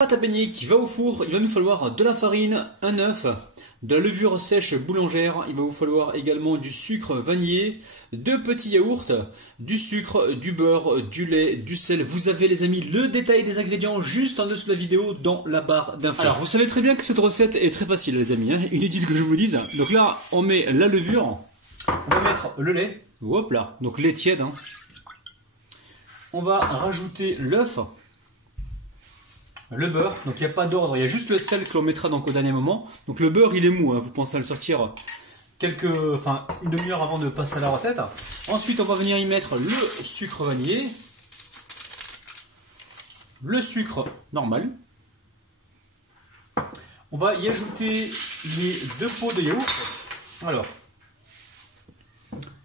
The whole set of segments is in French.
Pâte à beignet qui va au four, il va nous falloir de la farine, un œuf, de la levure sèche boulangère, il va vous falloir également du sucre vanillé, 2 petits yaourts, du sucre, du beurre, du lait, du sel. Vous avez les amis le détail des ingrédients juste en dessous de la vidéo dans la barre d'infos. Alors vous savez très bien que cette recette est très facile les amis, hein. Inutile que je vous dise. Donc là on met la levure, on va mettre le lait, hop là, donc lait tiède, hein. On va rajouter l'œuf. Le beurre, donc il n'y a pas d'ordre, il y a juste le sel que l'on mettra donc au dernier moment. Donc le beurre il est mou, hein, vous pensez à le sortir une demi-heure avant de passer à la recette. Ensuite on va venir y mettre le sucre vanillé, le sucre normal. On va y ajouter les 2 pots de yaourt. Alors,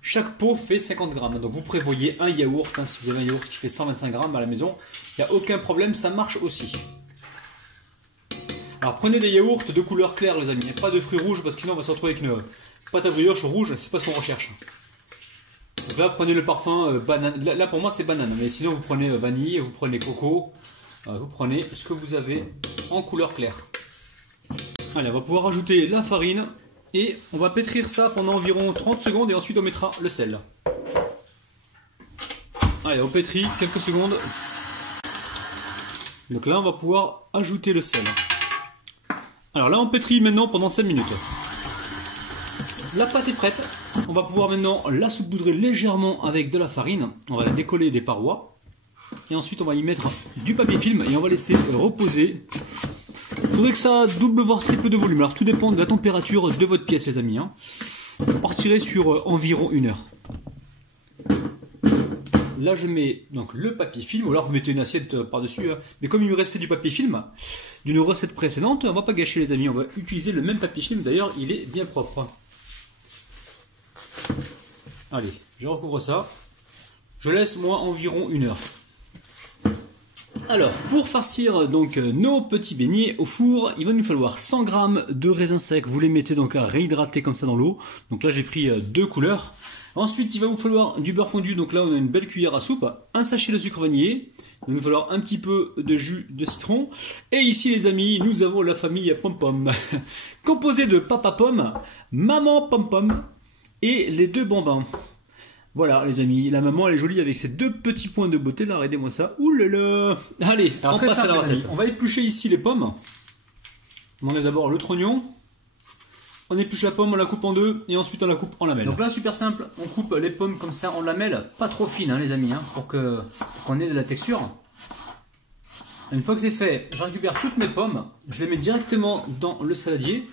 chaque pot fait 50 grammes, donc vous prévoyez un yaourt, hein, si vous avez un yaourt qui fait 125 grammes à la maison, il n'y a aucun problème, ça marche aussi. Alors prenez des yaourts de couleur claire les amis, pas de fruits rouges parce que sinon on va se retrouver avec une pâte à brioche rouge, c'est pas ce qu'on recherche. Donc là prenez le parfum banane, là pour moi c'est banane, mais sinon vous prenez vanille, vous prenez coco, vous prenez ce que vous avez en couleur claire. Allez, on va pouvoir ajouter la farine. Et on va pétrir ça pendant environ 30 secondes et ensuite on mettra le sel. Allez, on pétrit quelques secondes. Donc là, on va pouvoir ajouter le sel. Alors là, on pétrit maintenant pendant 5 minutes. La pâte est prête. On va pouvoir maintenant la saupoudrer légèrement avec de la farine. On va la décoller des parois. Et ensuite, on va y mettre du papier film et on va laisser reposer. Il faudrait que ça double voire triple de volume. Alors tout dépend de la température de votre pièce les amis, hein. On partirait sur environ 1 heure. Là je mets donc le papier film, ou alors vous mettez une assiette par-dessus, hein. Mais comme il me restait du papier film d'une recette précédente, on va pas gâcher les amis, on va utiliser le même papier film, d'ailleurs il est bien propre. Allez, je recouvre ça. Je laisse moi environ 1 heure. Alors, pour farcir donc nos petits beignets au four, il va nous falloir 100 g de raisins secs. Vous les mettez donc à réhydrater comme ça dans l'eau. Donc là, j'ai pris 2 couleurs. Ensuite, il va vous falloir du beurre fondu. Donc là, on a une belle cuillère à soupe. Un sachet de sucre vanillé. Il va nous falloir un petit peu de jus de citron. Et ici, les amis, nous avons la famille Pom Pom. Composée de papa pomme, maman Pom Pom et les 2 bambins. Voilà les amis, la maman elle est jolie avec ses 2 petits points de beauté là, regardez-moi ça. Ouh là là. Allez, on passe à la recette. On va éplucher ici les pommes. On enlève d'abord le trognon. On épluche la pomme, on la coupe en 2 et ensuite on la coupe en lamelles. Donc là super simple, on coupe les pommes comme ça en lamelles, pas trop fines hein, les amis, hein, pour qu'on ait de la texture. Une fois que c'est fait, je récupère toutes mes pommes, je les mets directement dans le saladier.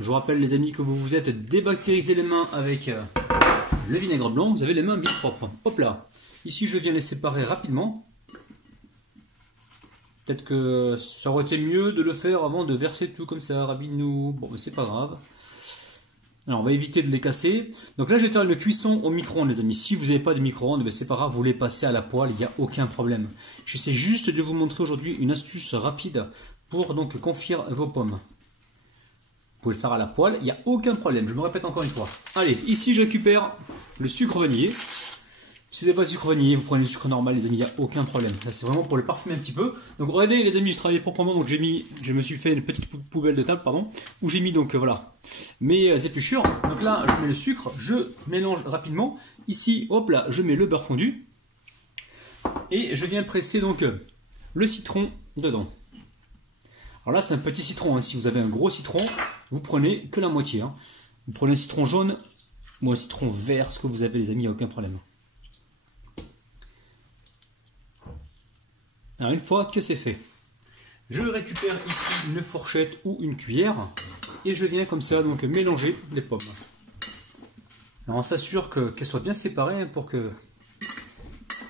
Je vous rappelle les amis que vous vous êtes débactérisé les mains avec le vinaigre blanc, vous avez les mains bien propres. Hop là. Ici, je viens les séparer rapidement. Peut-être que ça aurait été mieux de le faire avant de verser tout comme ça, rabinou. Bon, mais c'est pas grave. Alors, on va éviter de les casser. Donc là, je vais faire une cuisson au micro-ondes, les amis. Si vous n'avez pas de micro-ondes, c'est pas grave, vous les passez à la poêle, il n'y a aucun problème. J'essaie juste de vous montrer aujourd'hui une astuce rapide pour donc confire vos pommes. Vous pouvez le faire à la poêle, il n'y a aucun problème, je me répète encore une fois. Allez, ici je récupère le sucre vanillé. Si vous n'avez pas de sucre vanillé, vous prenez le sucre normal les amis, il n'y a aucun problème. Là c'est vraiment pour le parfumer un petit peu. Donc regardez les amis, je travaille proprement, donc je me suis fait une petite poubelle de table, pardon, où j'ai mis donc voilà mes épluchures. Donc là je mets le sucre, je mélange rapidement. Ici, hop là, je mets le beurre fondu. Et je viens presser donc le citron dedans. Alors là c'est un petit citron, hein. Si vous avez un gros citron, vous prenez que la moitié. Hein. Vous prenez un citron jaune ou un citron vert, ce que vous avez les amis, il n'y a aucun problème. Alors une fois que c'est fait, je récupère ici une fourchette ou une cuillère et je viens comme ça donc mélanger les pommes. Alors on s'assure qu'elles soient bien séparées hein, pour qu'elles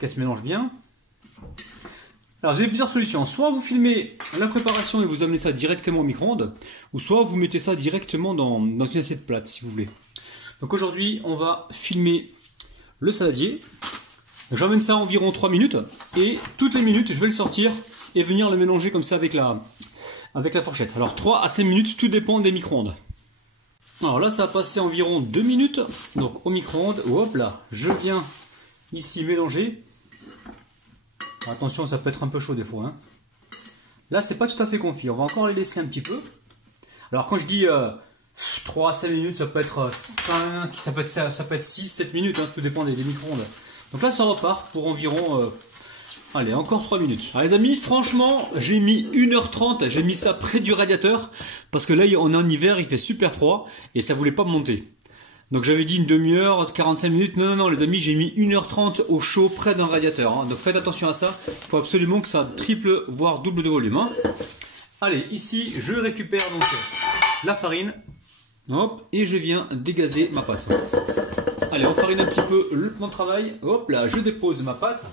se mélangent bien. Alors vous avez plusieurs solutions, soit vous filmez la préparation et vous amenez ça directement au micro-ondes, ou soit vous mettez ça directement dans une assiette plate si vous voulez. Donc aujourd'hui on va filmer le saladier, j'emmène ça environ 3 minutes, et toutes les minutes je vais le sortir et venir le mélanger comme ça avec la fourchette. Alors 3 à 5 minutes, tout dépend des micro-ondes. Alors là ça a passé environ 2 minutes, donc au micro-ondes, hop là, je viens ici mélanger. Attention, ça peut être un peu chaud des fois. Hein. Là, c'est pas tout à fait confit. On va encore les laisser un petit peu. Alors, quand je dis 3 à 5 minutes, ça peut être 5, ça peut être 6, 7 minutes, hein, tout dépend des micro-ondes. Donc là, ça repart pour environ... allez, encore 3 minutes. Alors, les amis, franchement, j'ai mis 1h30, j'ai mis ça près du radiateur, parce que là, on est en hiver, il fait super froid, et ça voulait pas monter. Donc j'avais dit une demi-heure, 45 minutes. Non, non, non, les amis, j'ai mis 1h30 au chaud près d'un radiateur. Hein. Donc faites attention à ça. Il faut absolument que ça triple, voire double de volume. Hein. Allez, ici, je récupère donc la farine. Hop, et je viens dégazer ma pâte. Allez, on farine un petit peu le plan de travail. Hop là, je dépose ma pâte.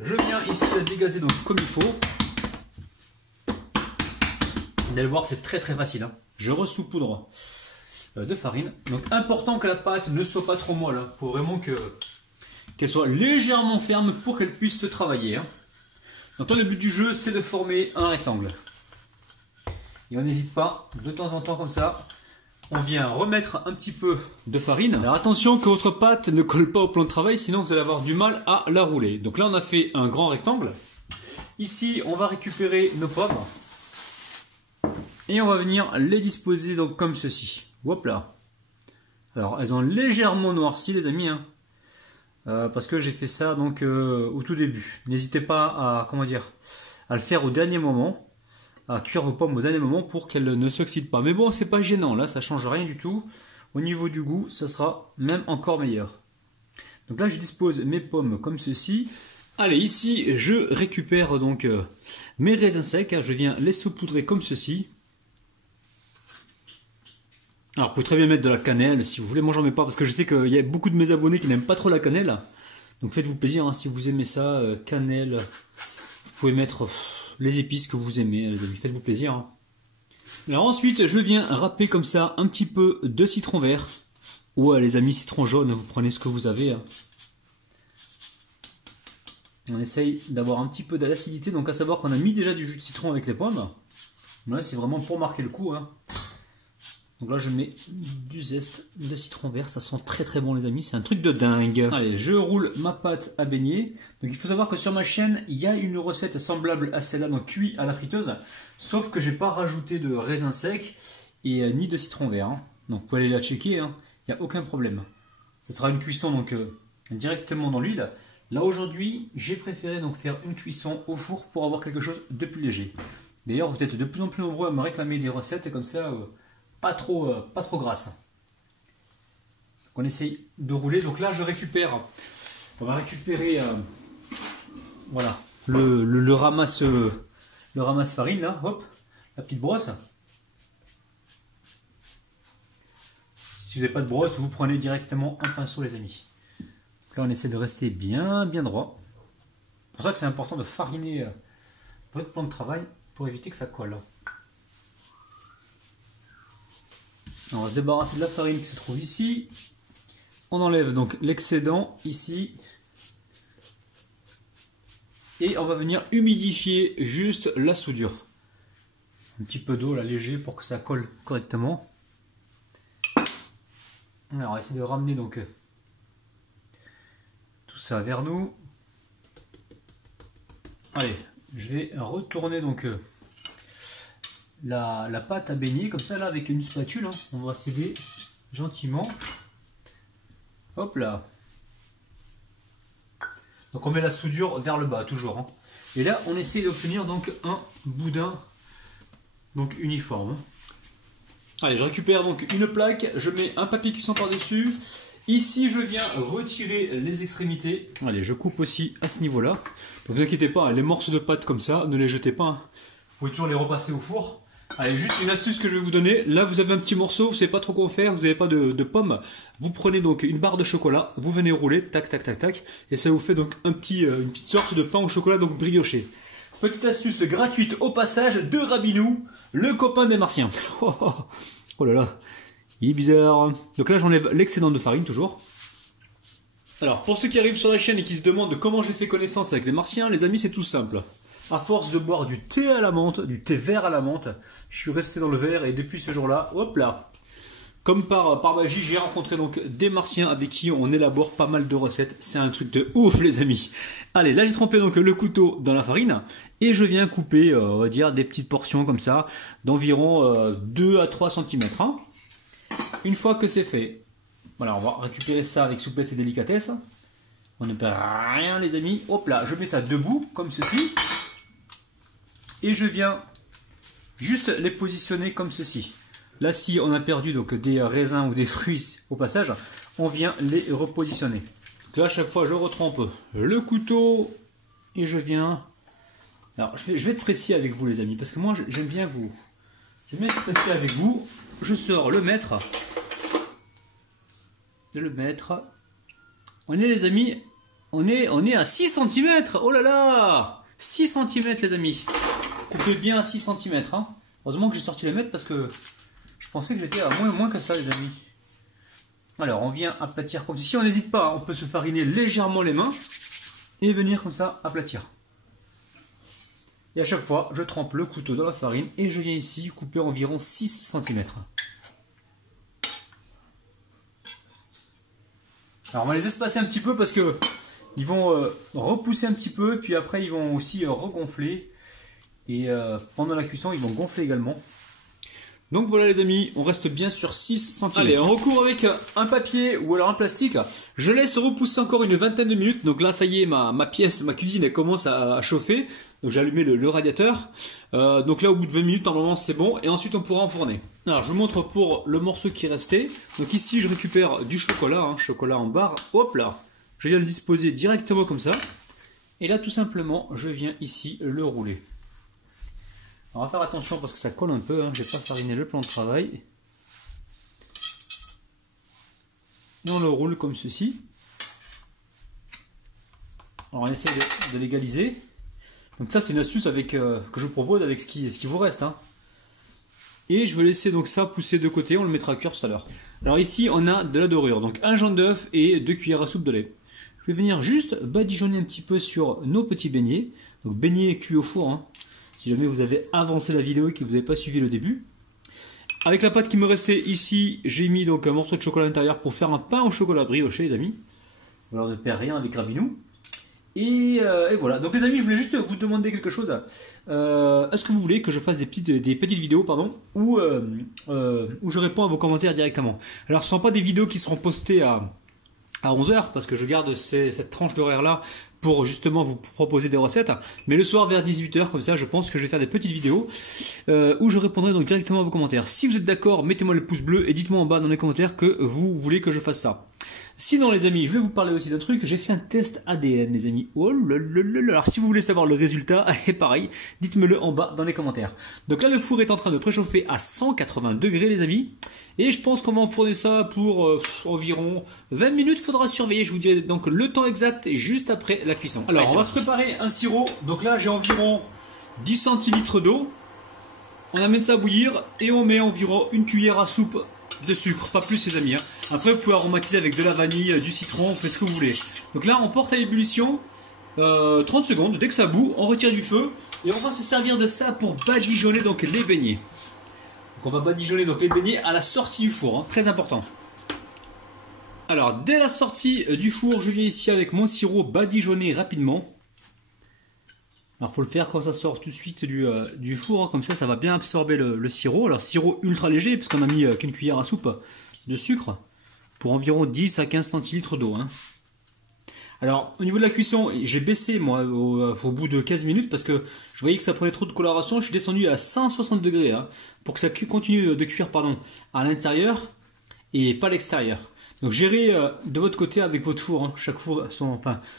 Je viens ici la dégazer donc comme il faut. Vous allez voir, c'est très très facile. Hein. Je ressoupoudre de farine. Donc important que la pâte ne soit pas trop molle, hein, pour vraiment qu'elle soit légèrement ferme pour qu'elle puisse se travailler. Hein. Donc là, le but du jeu, c'est de former un rectangle. Et on n'hésite pas, de temps en temps comme ça, on vient remettre un petit peu de farine. Alors attention que votre pâte ne colle pas au plan de travail, sinon vous allez avoir du mal à la rouler. Donc là, on a fait un grand rectangle. Ici, on va récupérer nos pommes. Et on va venir les disposer donc comme ceci. Hop là. Alors elles ont légèrement noirci les amis, hein, parce que j'ai fait ça donc au tout début. N'hésitez pas à à le faire au dernier moment, à cuire vos pommes au dernier moment pour qu'elles ne s'oxydent pas. Mais bon, c'est pas gênant, là ça change rien du tout. Au niveau du goût, ça sera même encore meilleur. Donc là je dispose mes pommes comme ceci. Allez, ici je récupère donc mes raisins secs, hein, je viens les saupoudrer comme ceci. Alors, vous pouvez très bien mettre de la cannelle si vous voulez. Moi, j'en mets pas parce que je sais qu'il y a beaucoup de mes abonnés qui n'aiment pas trop la cannelle. Donc, faites-vous plaisir. Hein, si vous aimez ça, cannelle, vous pouvez mettre les épices que vous aimez, les amis. Faites-vous plaisir. Hein. Alors, ensuite, je viens râper comme ça un petit peu de citron vert. Ou, les amis, citron jaune. Vous prenez ce que vous avez. Hein. On essaye d'avoir un petit peu d'acidité. Donc, à savoir qu'on a mis déjà du jus de citron avec les pommes. Là, c'est vraiment pour marquer le coup. Hein. Donc là je mets du zeste de citron vert, ça sent très très bon les amis, c'est un truc de dingue. Allez, je roule ma pâte à beignet. Donc il faut savoir que sur ma chaîne, il y a une recette semblable à celle-là, donc cuit à la friteuse. Sauf que j'ai pas rajouté de raisin sec et ni de citron vert. Hein. Donc vous pouvez aller la checker, hein. Il n'y a aucun problème. Ça sera une cuisson donc directement dans l'huile. Là aujourd'hui, j'ai préféré donc faire une cuisson au four pour avoir quelque chose de plus léger. D'ailleurs, vous êtes de plus en plus nombreux à me réclamer des recettes et comme ça... pas trop grasse. Donc on essaye de rouler. Donc là je récupère, on va récupérer voilà le ramasse farine là, hop, la petite brosse. Si vous n'avez pas de brosse, vous prenez directement un pinceau les amis. Donc là on essaie de rester bien droit. C'est pour ça que c'est important de fariner votre plan de travail pour éviter que ça colle. On va se débarrasser de la farine qui se trouve ici. On enlève donc l'excédent ici. Et on va venir humidifier juste la soudure. Un petit peu d'eau là léger pour que ça colle correctement. Alors on va essayer de ramener donc tout ça vers nous. Allez, je vais retourner donc la pâte à beignet comme ça là avec une spatule, hein. On va sceller gentiment. Hop là. Donc on met la soudure vers le bas toujours. Hein. Et là on essaie d'obtenir donc un boudin donc uniforme. Allez, je récupère donc une plaque, je mets un papier cuisson par dessus. Ici je viens retirer les extrémités. Allez, je coupe aussi à ce niveau là. Ne vous inquiétez pas, les morceaux de pâte comme ça, ne les jetez pas. Hein. Vous pouvez toujours les repasser au four. Allez, juste une astuce que je vais vous donner. Là, vous avez un petit morceau, vous ne savez pas trop quoi faire, vous n'avez pas de pommes. Vous prenez donc une barre de chocolat, vous venez rouler, tac, tac, tac, tac, et ça vous fait donc une petite sorte de pain au chocolat donc brioché. Petite astuce gratuite au passage de Rabinou, le copain des Martiens. Oh là là, il est bizarre. Donc là, j'enlève l'excédent de farine toujours. Alors, pour ceux qui arrivent sur la chaîne et qui se demandent comment j'ai fait connaissance avec les Martiens, les amis, c'est tout simple. À force de boire du thé à la menthe, du thé vert à la menthe, je suis resté dans le vert et depuis ce jour-là, hop là, Comme par magie, j'ai rencontré donc des Martiens avec qui on élabore pas mal de recettes. C'est un truc de ouf les amis. Allez, là j'ai trempé donc le couteau dans la farine et je viens couper, on va dire, des petites portions comme ça, d'environ 2 à 3 cm. Hein. Une fois que c'est fait, voilà, on va récupérer ça avec souplesse et délicatesse. On ne perd rien les amis. Hop là, je mets ça debout comme ceci. Et je viens juste les positionner comme ceci. Là, si on a perdu donc des raisins ou des fruits au passage, on vient les repositionner. Donc là, à chaque fois, je retrempe le couteau et je viens. Alors, je vais être précis avec vous, les amis, parce que moi, j'aime bien être précis avec vous. Je sors le mètre. On est, les amis, on est à 6 cm. Oh là là, 6 cm, les amis. Coupez bien à 6 cm. Hein. Heureusement que j'ai sorti le mètre parce que je pensais que j'étais à moins que ça, les amis. Alors, on vient aplatir comme ceci. On n'hésite pas, on peut se fariner légèrement les mains et venir comme ça aplatir. Et à chaque fois, je trempe le couteau dans la farine et je viens ici couper environ 6 cm. Alors, on va les espacer un petit peu parce que ils vont repousser un petit peu, puis après, ils vont aussi regonfler. Et pendant la cuisson, ils vont gonfler également. Donc voilà les amis, on reste bien sur 6 cm. Allez, on recourt avec un papier ou alors un plastique. Je laisse repousser encore une vingtaine de minutes. Donc là, ça y est, ma cuisine, elle commence à chauffer. Donc j'ai allumé le radiateur. Donc là, au bout de 20 minutes, normalement, c'est bon. Et ensuite, on pourra enfourner. Alors, je vous montre pour le morceau qui restait. Donc ici, je récupère du chocolat, hein, chocolat en barre. Hop là, je viens le disposer directement comme ça. Et là, tout simplement, je viens ici le rouler. On va faire attention parce que ça colle un peu, hein. Je n'ai pas fariné le plan de travail. Et on le roule comme ceci. Alors on essaie de l'égaliser. Donc ça c'est une astuce que je vous propose avec ce qui vous reste. Hein. Et je vais laisser donc ça pousser de côté, on le mettra à cuire tout à l'heure. Alors ici on a de la dorure, donc un jaune d'œuf et 2 cuillères à soupe de lait. Je vais venir juste badigeonner un petit peu sur nos petits beignets. Donc beignets cuits au four. Hein. Si jamais vous avez avancé la vidéo et que vous n'avez pas suivi le début. Avec la pâte qui me restait ici, j'ai mis donc un morceau de chocolat à l'intérieur pour faire un pain au chocolat brioché, les amis. Voilà, on ne perd rien avec Rabinou. Et voilà. Donc les amis, je voulais juste vous demander quelque chose. Est-ce que vous voulez que je fasse des petites vidéos, où je réponds à vos commentaires directement? Alors ce ne sont pas des vidéos qui seront postées à 11h parce que je garde cette tranche d'horaire là pour justement vous proposer des recettes, mais le soir vers 18h, comme ça je pense que je vais faire des petites vidéos où je répondrai donc directement à vos commentaires. Si vous êtes d'accord, mettez-moi le pouce bleu et dites-moi en bas dans les commentaires que vous voulez que je fasse ça. Sinon les amis, je vais vous parler aussi d'un truc, j'ai fait un test ADN les amis. Oh là là là là. Alors si vous voulez savoir le résultat, pareil, dites-me-le en bas dans les commentaires. Donc là le four est en train de préchauffer à 180 degrés les amis. Et je pense qu'on va enfourner ça pour environ 20 minutes, faudra surveiller, je vous dirai donc le temps exact juste après la cuisson. Alors on va se préparer un sirop, donc là j'ai environ 10 centilitres d'eau. On amène ça à bouillir et on met environ une cuillère à soupe de sucre, pas plus les amis. Hein. Après vous pouvez aromatiser avec de la vanille, du citron, faites ce que vous voulez. Donc là on porte à l'ébullition 30 secondes, dès que ça bout, on retire du feu et on va se servir de ça pour badigeonner donc les beignets. Donc on va badigeonner donc les beignets à la sortie du four, hein, très important. Alors dès la sortie du four, je viens ici avec mon sirop badigeonné rapidement. Alors faut le faire quand ça sort tout de suite du four, hein, comme ça va bien absorber le sirop. Alors sirop ultra léger, parce qu'on a mis qu'une cuillère à soupe de sucre, pour environ 10 à 15 centilitres d'eau. Hein. Alors au niveau de la cuisson, j'ai baissé moi au bout de 15 minutes, parce que je voyais que ça prenait trop de coloration, je suis descendu à 160 degrés, hein, pour que ça continue de cuire à l'intérieur et pas à l'extérieur. Donc gérez de votre côté avec votre four, hein. Chaque four,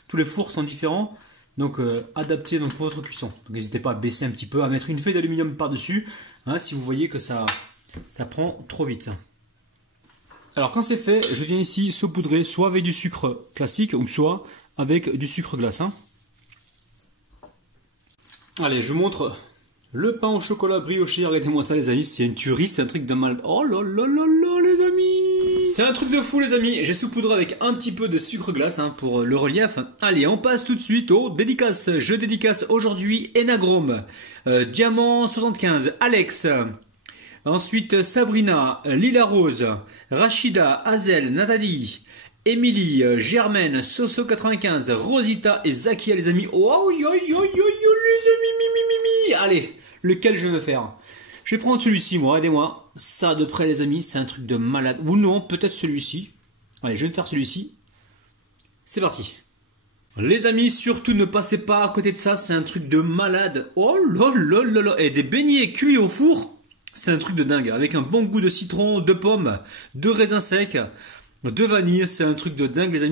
tous les fours sont différents. Donc adaptez donc votre cuisson. Donc n'hésitez pas à baisser un petit peu, à mettre une feuille d'aluminium par-dessus, hein, si vous voyez que ça prend trop vite. Alors quand c'est fait, je viens ici saupoudrer soit avec du sucre classique ou soit avec du sucre glace. Hein. Allez, je vous montre le pain au chocolat brioché. Regardez-moi ça les amis, c'est une tuerie, c'est un truc de mal. Oh là là là là les amis, c'est un truc de fou les amis. J'ai saupoudré avec un petit peu de sucre glace, hein, pour le relief. Allez, on passe tout de suite aux dédicaces. Je dédicace aujourd'hui Enagrome, Diamant 75, Alex, Ensuite, Sabrina, Lila Rose, Rachida, Hazel, Nathalie, Émilie, Germaine, Soso95, Rosita et Zakia, les amis. Oh, les amis, allez, lequel je veux faire? Je vais prendre celui-ci, moi, aidez-moi. Ça, de près, les amis, c'est un truc de malade. Ou non, peut-être celui-ci. Allez, je vais faire celui-ci. C'est parti. Les amis, surtout ne passez pas à côté de ça, c'est un truc de malade. Oh là là là là. Et des beignets cuits au four, c'est un truc de dingue. Avec un bon goût de citron, de pommes, de raisins secs, de vanille, c'est un truc de dingue, les amis.